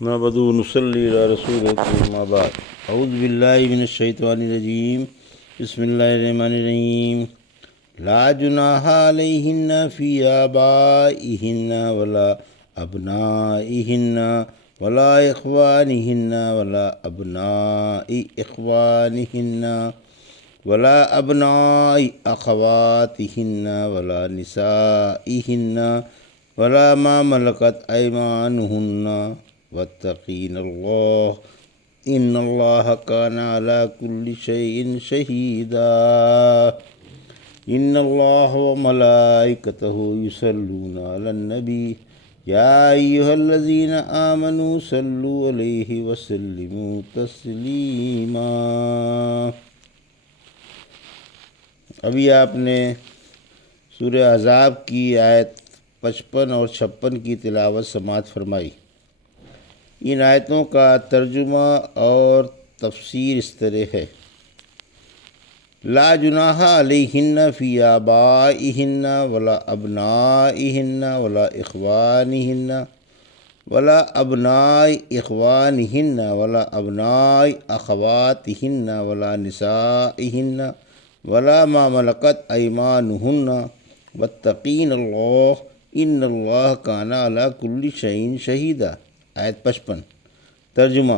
نعبد و نصلی علی رسول اما بعد اعوذ باللہ من الشیطان الرجیم بسم اللہ الرحمن الرحیم لا جناح علیہن فی آبائہن ولا ابنائہن ولا اخوانہن ولا ابناء اخوانہن ولا ابناء اخواتہن ولا نسائہن ولا ما ملکت ایمانہن واتقین اللہ ان اللہ کان علی کل شیء شہیدا ان اللہ وملائکتہ یصلون علی النبی یا ایہا الذین آمنوا صلوا علیہ وسلموا تسلیما۔ ابھی آپ نے سورہ احزاب کی آیت 55 اور 56 کی تلاوت سماعت فرمائی۔ ان آیتوں کا ترجمہ اور تفسیر اس طرح ہے: لا جناح علیہن فی آبائہن ولا ابنائہن ولا اخوانہن ولا ابناء اخوانہن ولا ابناء اخواتہن ولا نسائہن ولا ما ملکت ایمانہن واتقین اللہ ان اللہ کان علی کل شیء شہیدا۔ آیت 55۔ ترجمہ: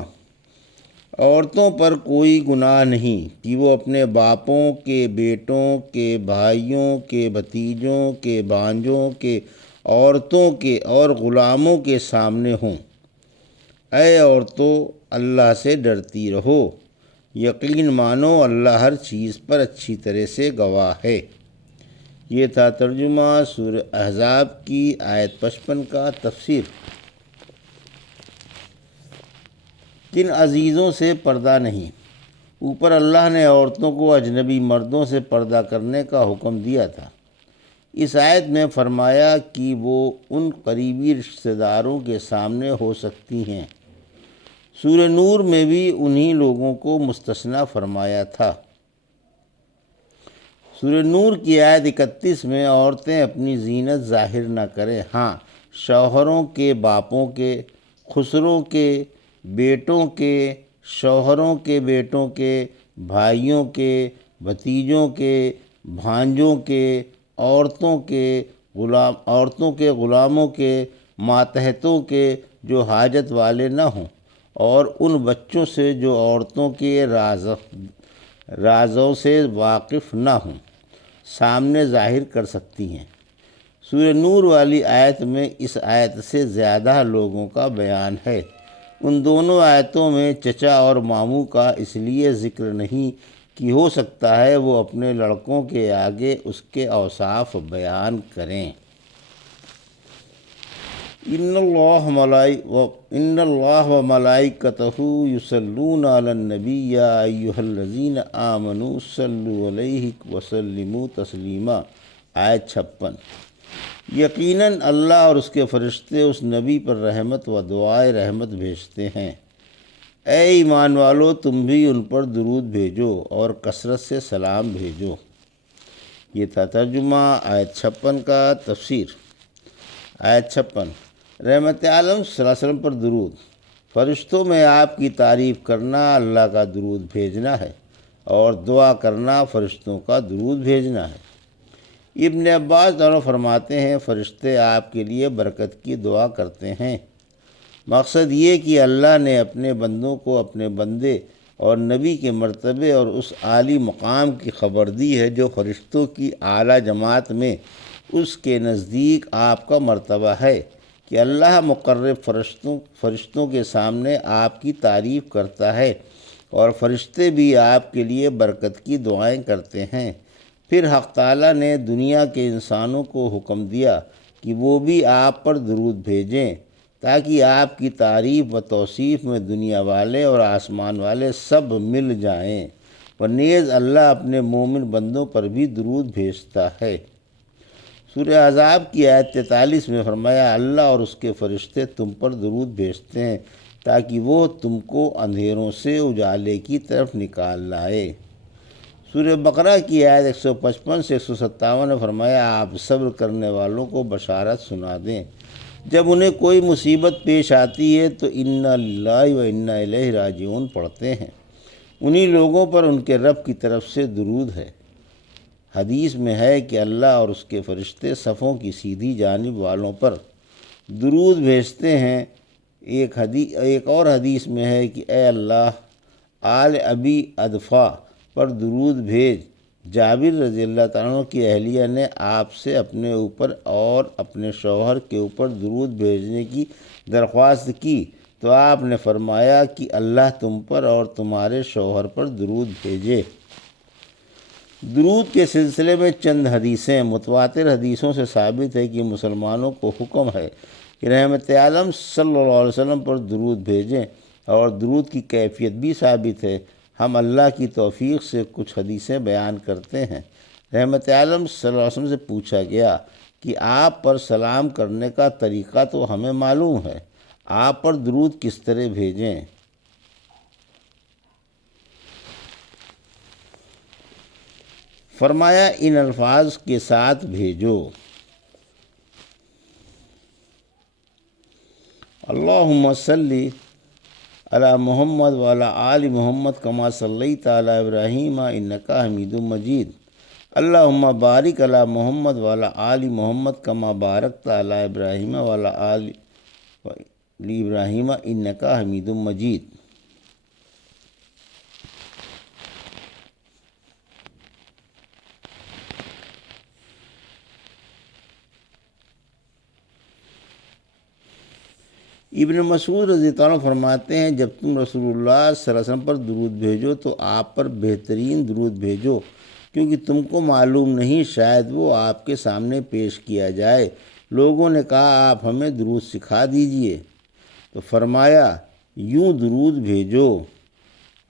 عورتوں پر کوئی گناہ نہیں کہ وہ اپنے باپوں کے بیٹوں کے بھائیوں کے بھتیجوں کے بھانجوں کے عورتوں کے اور غلاموں کے سامنے ہوں۔ اے عورتوں، اللہ سے ڈرتی رہو، یقین مانو اللہ ہر چیز پر اچھی طرح سے گواہ ہے۔ یہ تھا ترجمہ سورہ احزاب کی آیت 55 کا تفسیر۔ کن عزیزوں سے پردہ نہیں؟ اوپر اللہ نے عورتوں کو اجنبی مردوں سے پردہ کرنے کا حکم دیا تھا۔ اس آیت میں فرمایا کہ وہ ان قریبی رشتہ داروں کے سامنے ہو سکتی ہیں۔ سورہ نور میں بھی انہی لوگوں کو مستثنیٰ فرمایا تھا۔ سورہ نور کی آیت 31 میں عورتیں اپنی زینت ظاہر نہ کریں، ہاں شوہروں کے باپوں کے، خسروں کے بیٹوں کے، شوہروں کے بیٹوں کے، بھائیوں کے، بھتیجوں کے، بھانجوں کے، عورتوں کے غلاموں کے، ماتحتوں کے جو حاجت والے نہ ہوں، اور ان بچوں سے جو عورتوں کے رازوں سے واقف نہ ہوں، سامنے ظاہر کر سکتی ہیں۔ سورہ نور والی آیت میں اس آیت سے زیادہ لوگوں کا بیان ہے۔ ان دونوں آیتوں میں چچا اور ماموں کا اس لیے ذکر نہیں کہ ہو سکتا ہے وہ اپنے لڑکوں کے آگے اس کے اوصاف بیان کریں۔ ان اللہ وملائکتہ یصلون علی النبی یا ایہا الذین آمنوا صلوا علیہ وسلموا تسلیما۔ آیت 56۔ یقیناً اللہ اور اس کے فرشتے اس نبی پر رحمت و دعائے رحمت بھیجتے ہیں۔ اے ایمان والو، تم بھی ان پر درود بھیجو اور کثرت سے سلام بھیجو۔ یہ تھا ترجمہ آیت 56 کا تفسیر۔ آیت 56۔ رحمت عالم صلی اللہ علیہ وسلم پر درود۔ فرشتوں میں آپ کی تعریف کرنا اللہ کا درود بھیجنا ہے، اور دعا کرنا فرشتوں کا درود بھیجنا ہے۔ ابن عباس دونوں فرماتے ہیں فرشتے آپ کے لیے برکت کی دعا کرتے ہیں۔ مقصد یہ کہ اللہ نے اپنے بندوں کو اپنے بندے اور نبی کے مرتبے اور اس عالی مقام کی خبر دی ہے جو فرشتوں کی اعلیٰ جماعت میں اس کے نزدیک آپ کا مرتبہ ہے، کہ اللہ مقرب فرشتوں کے سامنے آپ کی تعریف کرتا ہے، اور فرشتے بھی آپ کے لیے برکت کی دعائیں کرتے ہیں۔ پھر حق تعالیٰ نے دنیا کے انسانوں کو حکم دیا کہ وہ بھی آپ پر درود بھیجیں، تاکہ آپ کی تعریف و توصیف میں دنیا والے اور آسمان والے سب مل جائیں۔ اور نیز اللہ اپنے مومن بندوں پر بھی درود بھیجتا ہے۔ سورہ احزاب کی آیت 43 میں فرمایا اللہ اور اس کے فرشتے تم پر درود بھیجتے ہیں تاکہ وہ تم کو اندھیروں سے اجالے کی طرف نکال لائے۔ سورہ بقرہ کی آیت 155 سے 157 نے فرمایا آپ صبر کرنے والوں کو بشارت سنا دیں جب انہیں کوئی مصیبت پیش آتی ہے تو انا للہ و انا الیہ راجعون پڑھتے ہیں۔ انہی لوگوں پر ان کے رب کی طرف سے درود ہے۔ حدیث میں ہے کہ اللہ اور اس کے فرشتے صفوں کی سیدھی جانب والوں پر درود بھیجتے ہیں۔ ایک اور حدیث میں ہے کہ اے اللہ آل ابی ادفع پر درود بھیج۔ جابر رضی اللہ تعالیٰ عنہ کی اہلیہ نے آپ سے اپنے اوپر اور اپنے شوہر کے اوپر درود بھیجنے کی درخواست کی تو آپ نے فرمایا کہ اللہ تم پر اور تمہارے شوہر پر درود بھیجے۔ درود کے سلسلے میں چند حدیثیں۔ متواتر حدیثوں سے ثابت ہے کہ مسلمانوں کو حکم ہے کہ رحمت عالم صلی اللہ علیہ وسلم پر درود بھیجیں، اور درود کی کیفیت بھی ثابت ہے۔ ہم اللہ کی توفیق سے کچھ حدیثیں بیان کرتے ہیں۔ رحمت عالم صلی اللہ علیہ وسلم سے پوچھا گیا کہ آپ پر سلام کرنے کا طریقہ تو ہمیں معلوم ہے، آپ پر درود کس طرح بھیجیں؟ فرمایا ان الفاظ کے ساتھ بھیجو: اللہم صلی علی محمد وعلی آل محمد کما صلیت علی ابراہیم انکا حمید مجید، اللہم بارک علی محمد وعلی آل محمد کما بارکت علی ابراہیم وعلی آل ابراہیم انکا حمید مجید۔ ابن مسعود رضی اللہ عنہ فرماتے ہیں جب تم رسول اللہ صلی اللہ علیہ وسلم پر درود بھیجو تو آپ پر بہترین درود بھیجو، کیونکہ تم کو معلوم نہیں شاید وہ آپ کے سامنے پیش کیا جائے۔ لوگوں نے کہا آپ ہمیں درود سکھا دیجئے، تو فرمایا یوں درود بھیجو: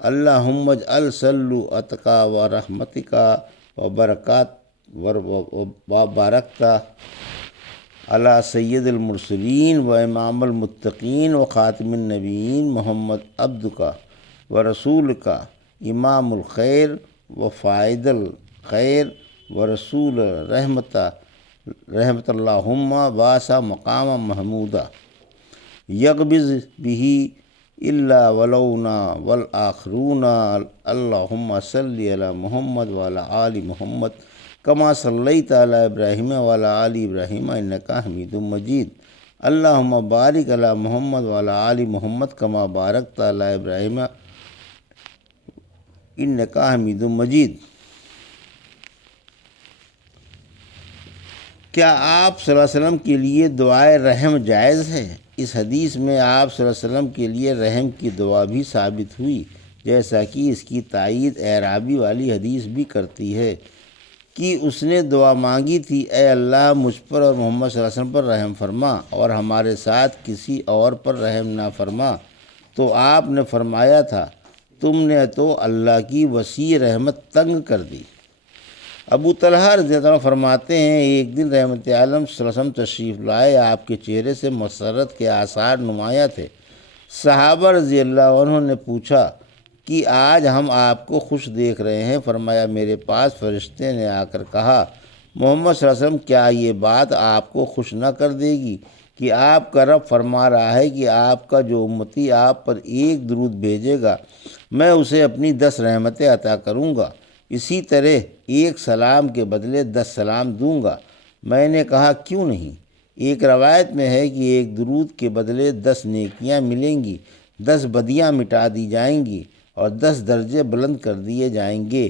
اللہم اجعل صلواتک و رحمتک و بارکت علی سید المرسلین و امام المتقین و خاتم النبیین محمد عبدک و رسولک امام الخیر و فائد الخیر و رسول رحمت اللہم واسع مقام محمودہ یقبض بہ الا ولونا والآخرون اللہم صلی علی محمد وعلی آل محمد کما صلیت علی ابراہیم وعلی آل ابراہیم انکا حمید مجید، اللہم بارک علی محمد وعلی آل محمد کما بارکت علی ابراہیم انکا حمید مجید۔ کیا آپ صلی اللہ علیہ وسلم کے لیے دعائے رحم جائز ہے؟ اس حدیث میں آپ صلی اللہ علیہ وسلم کے لیے رحم کی دعا بھی ثابت ہوئی، جیسا کہ اس کی تائید اعرابی والی حدیث بھی کرتی ہے کہ اس نے دعا مانگی تھی، اے اللہ مجھ پر اور محمد صلی اللہ علیہ وسلم پر رحم فرما اور ہمارے ساتھ کسی اور پر رحم نہ فرما، تو آپ نے فرمایا تھا تم نے تو اللہ کی وسیع رحمت تنگ کر دی۔ ابو طلحہ رضی اللہ عنہ فرماتے ہیں ایک دن رحمت عالم صلی اللہ علیہ وسلم تشریف لائے، آپ کے چہرے سے مسرت کے آثار نمایاں تھے۔ صحابہ رضی اللہ عنہ نے پوچھا کہ آج ہم آپ کو خوش دیکھ رہے ہیں۔ فرمایا میرے پاس فرشتے نے آ کر کہا محمد صلی اللہ علیہ وسلم کیا یہ بات آپ کو خوش نہ کر دے گی کہ آپ کا رب فرما رہا ہے کہ آپ کا جو امتی آپ پر ایک درود بھیجے گا میں اسے اپنی 10 رحمتیں عطا کروں گا، اسی طرح ایک سلام کے بدلے 10 سلام دوں گا۔ میں نے کہا کیوں نہیں؟ ایک روایت میں ہے کہ ایک درود کے بدلے 10 نیکیاں ملیں گی، 10 بدیاں مٹا دی جائیں گی اور 10 درجے بلند کر دیے جائیں گے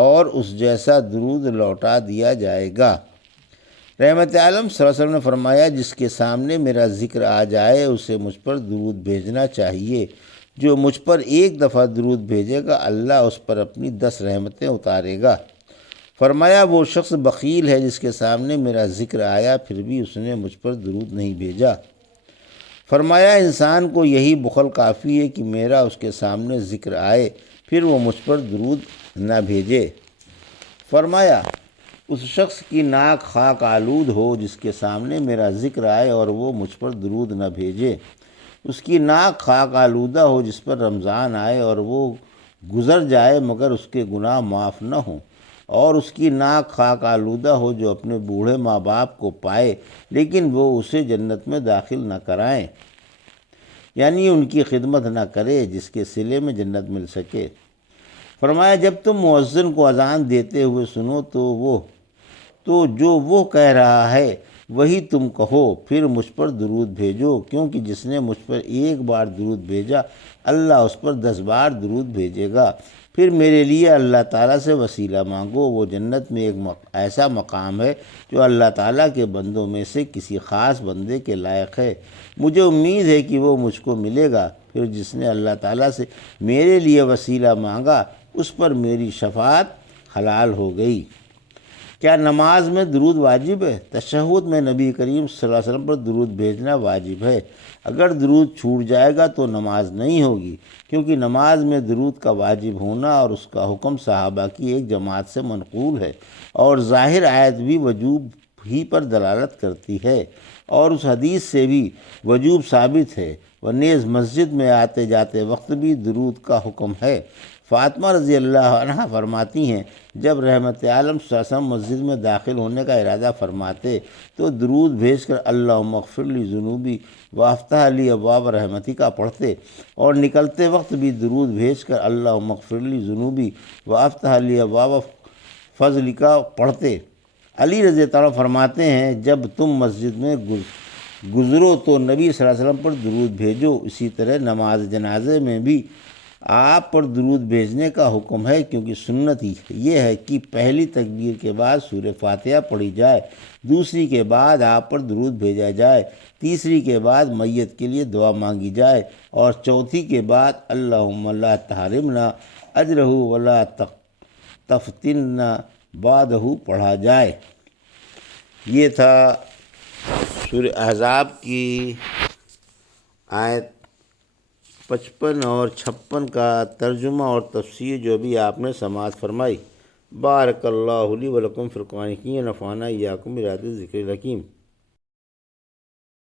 اور اس جیسا درود لوٹا دیا جائے گا۔ رحمت عالم صلی اللہ علیہ وسلم نے فرمایا جس کے سامنے میرا ذکر آ جائے اسے مجھ پر درود بھیجنا چاہیے، جو مجھ پر ایک دفعہ درود بھیجے گا اللہ اس پر اپنی 10 رحمتیں اتارے گا۔ فرمایا وہ شخص بخیل ہے جس کے سامنے میرا ذکر آیا پھر بھی اس نے مجھ پر درود نہیں بھیجا۔ فرمایا انسان کو یہی بخل کافی ہے کہ میرا اس کے سامنے ذکر آئے پھر وہ مجھ پر درود نہ بھیجے۔ فرمایا اس شخص کی ناک خاک آلود ہو جس کے سامنے میرا ذکر آئے اور وہ مجھ پر درود نہ بھیجے۔ اس کی ناک خاک آلودہ ہو جس پر رمضان آئے اور وہ گزر جائے مگر اس کے گناہ معاف نہ ہوں۔ اور اس کی ناک خاک آلودہ ہو جو اپنے بوڑھے ماں باپ کو پائے لیکن وہ اسے جنت میں داخل نہ کرائیں، یعنی ان کی خدمت نہ کرے جس کے صلے میں جنت مل سکے۔ فرمایا جب تم مؤذن کو اذان دیتے ہوئے سنو تو جو وہ کہہ رہا ہے وہی تم کہو، پھر مجھ پر درود بھیجو، کیونکہ جس نے مجھ پر ایک بار درود بھیجا اللہ اس پر 10 بار درود بھیجے گا۔ پھر میرے لیے اللہ تعالیٰ سے وسیلہ مانگو، وہ جنت میں ایک ایسا مقام ہے جو اللہ تعالیٰ کے بندوں میں سے کسی خاص بندے کے لائق ہے، مجھے امید ہے کہ وہ مجھ کو ملے گا۔ پھر جس نے اللہ تعالیٰ سے میرے لیے وسیلہ مانگا اس پر میری شفاعت حلال ہو گئی۔ کیا نماز میں درود واجب ہے؟ تشہد میں نبی کریم صلی اللہ علیہ وسلم پر درود بھیجنا واجب ہے۔ اگر درود چھوٹ جائے گا تو نماز نہیں ہوگی، کیونکہ نماز میں درود کا واجب ہونا اور اس کا حکم صحابہ کی ایک جماعت سے منقول ہے، اور ظاہر آیت بھی وجوب ہی پر دلالت کرتی ہے، اور اس حدیث سے بھی وجوب ثابت ہے، نیز مسجد میں آتے جاتے وقت بھی درود کا حکم ہے۔ فاطمہ رضی اللہ عنہ فرماتی ہیں جب رحمت عالم صلی اللہ علیہ وسلم مسجد میں داخل ہونے کا ارادہ فرماتے تو درود بھیج کر اللہم اغفر لی ذنوبی وافتح لی ابواب رحمتی کا پڑھتے، اور نکلتے وقت بھی درود بھیج کر اللہم اغفر لی ذنوبی وافتح لی ابواب فضل کا پڑھتے۔ علی رضی اللہ عنہ فرماتے ہیں جب تم مسجد میں گزرو تو نبی صلی اللہ علیہ وسلم پر درود بھیجو۔ اسی طرح نماز جنازے میں بھی آپ پر درود بھیجنے کا حکم ہے، کیونکہ سنت یہ ہے کہ پہلی تکبیر کے بعد سورہ فاتحہ پڑھی جائے، دوسری کے بعد آپ پر درود بھیجا جائے، تیسری کے بعد میت کے لیے دعا مانگی جائے، اور چوتھی کے بعد اللہم لا تحرمنا اجرہ ولا تفتنا بعدہ پڑھا جائے۔ یہ تھا سورہ احزاب کی آیت 55 اور 56 کا ترجمہ اور تفسیر جو بھی آپ نے سماعت فرمائی۔ بارک اللہ لی و لکم فی القرآن الحکیم ونفعنا ایاکم بآیات الذکر الحکیم۔